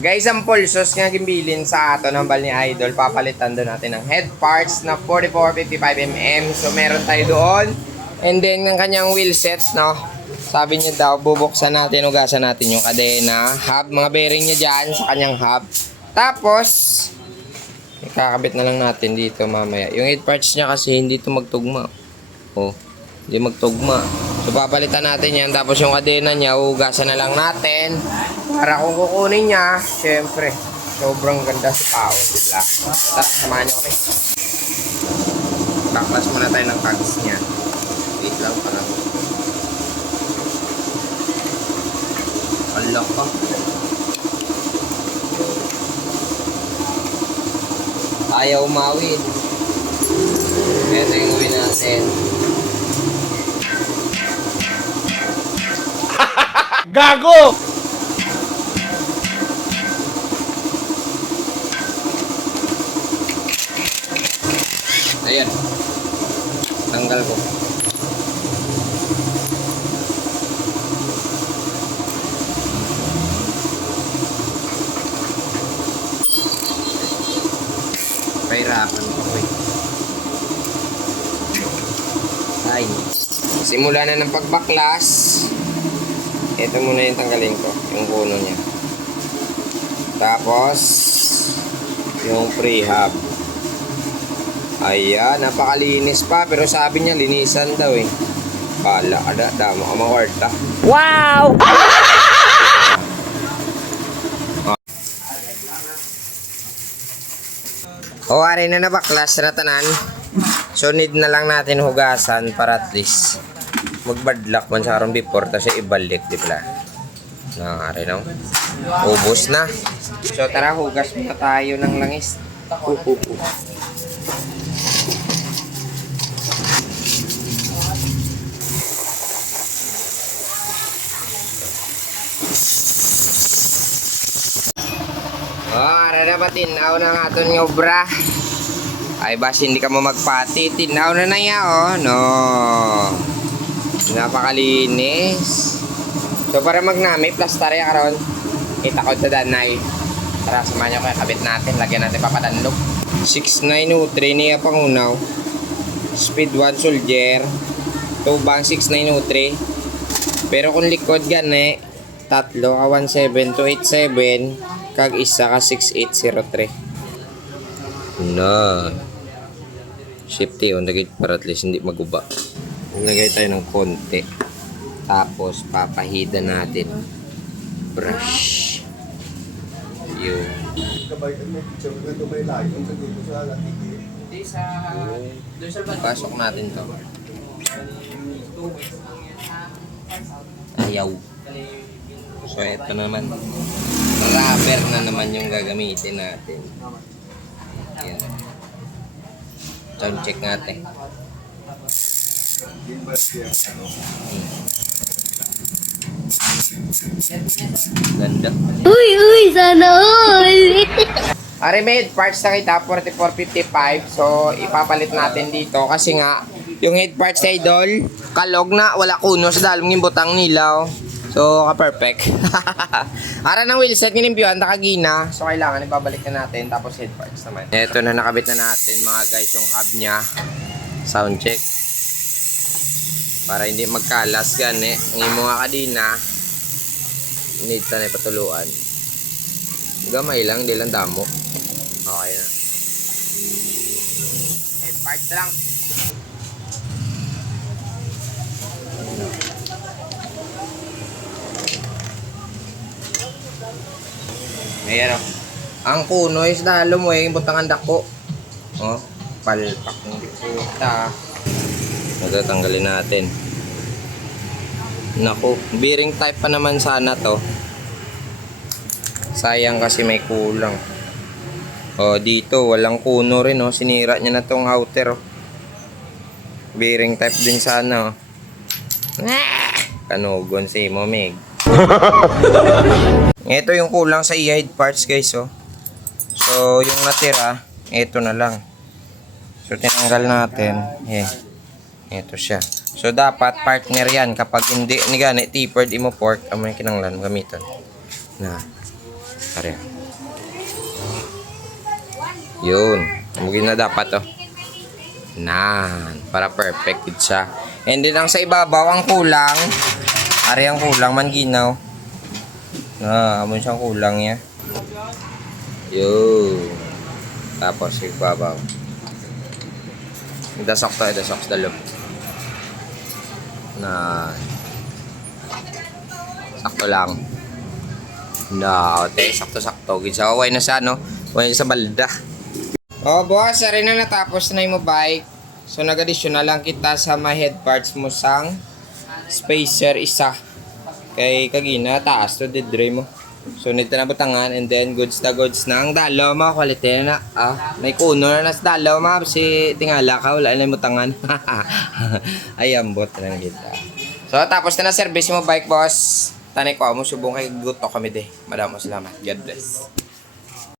Guys, ang pulsos nga gimbilin sa ato ng bal ni Idol, papalitan doon natin ng head parts na 44-55mm. So, meron tayo doon. And then, ang kanyang wheel set, no? Sabi niya daw, bubuksan natin, ugasan natin yung kadena, hub, mga bearing niya dyan sa kanyang hub. Tapos, ikakabit na lang natin dito mamaya. Yung head parts niya kasi hindi ito magtugma. Oh, hindi magtugma. So, papalitan natin yan. Tapos, yung kadena niya, ugasan na lang natin. Para kung kukunin niya, syempre, sobrang ganda si Pao, diba? Tara, samahan niyo kami. Backlash muna tayo ng tags niya. Wait lang, parang. Alak pa. Ayaw umawid. Ito yung uwi natin. Gago! Ayan. Tanggal ko. Pahirapan ko eh. Ay. Simula na ng pagbaklas. Ito muna yung tanggalin ko. Yung kuno niya. Tapos, yung pre-hub. Ayan, napakalinis pa. Pero sabi niya, linisan daw eh. Pala, damo ka mawarta. Wow! O, ari na nabaklas na tanan. So, need na lang natin hugasan para at least magbadlak man sa karong before tapos ibalik, di pala. Ari no? Ubus na. So, tara, hugas muna tayo ng langis. Ara na ba tinaw na nga ito ng obra? Ay bas hindi ka mo magpati. Tinaw na niya oh. No. Napakalinis. So para magnami, plastar ya karon. Kita ko sa danay. Tara samahan nyo kaya kabit natin. Lagyan natin papatanlog. 6903 niya pangunaw. Speed 1 soldier. Tubang 6903. Pero kung likod gani, tatlo ka 17287. Kag isa ka 6803. Na. Safety on dagit para at least hindi maguba. Lagay tayo ng konti. Tapos papahida natin. Brush. Yun. Pasok natin to. Ayaw. So ito naman. Rubber na naman yung gagamitin natin. Ayan. Sound check natin. Ganda. Uy, sana all! Ari made parts na kita 4455. So ipapalit natin dito kasi nga yung head parts sa Idol kalog na wala kunos dahil ng butang nilaw. So ka-perfect. Ara ng wheelset ginimpiwan nakagina. So kailangan ibabalik na natin tapos head parts naman. Ito na nakabit na natin mga guys yung hub niya. Sound check. Para hindi magkalas gani. Ang imo nga kadina need na ipatuluan. Gamay lang, hindi lang damo. Okay na. Head parts lang. Ayan o. Ang kuno is dahil mo yung butangan dako. Oh, palpak ng puta. Ito, tanggalin natin. Naku, bearing type pa naman sana to. Sayang kasi may kulang. Oh, dito walang kuno rin oh. Sinira niya na tong outer oh. Bearing type din sana oh. Kanugon si Momig. Ito yung kulang sa i-head parts guys oh. So yung natira, ito na lang. So tinanggal natin. Ito siya. So dapat partner yan. Kapag hindi ni gani tapered imo fork, amay kinanglan gamiton. Na. Pare. Yun. Mugin na dapat to. Nan. Para perfect it siya. And then ang sa ibabaw, ang kulang. Are ang kulang man ginaw. Amon siyang kulang niya. Yun. Tapos sa ibabaw. Idasok to, idasok sa dalog. Nan. Sakto lang. No, te, sakto-sakto. Gisa away na sa no. Way sa balda. Oh, boss, ari na natapos na yung bike. So nag-additional lang kita sa mga head parts mo sang spacer isa. Kay kagina taas to didre mo. So nito na butangan and then goods na ang dalaw mo quality na. May kuno na sa dalaw mo si tingala ka wala na yung butangan. Ay ambot lang kita. So tapos na service mo bike, boss. Tanay ko mo subong kay guto kami de. Maraming salamat. God bless.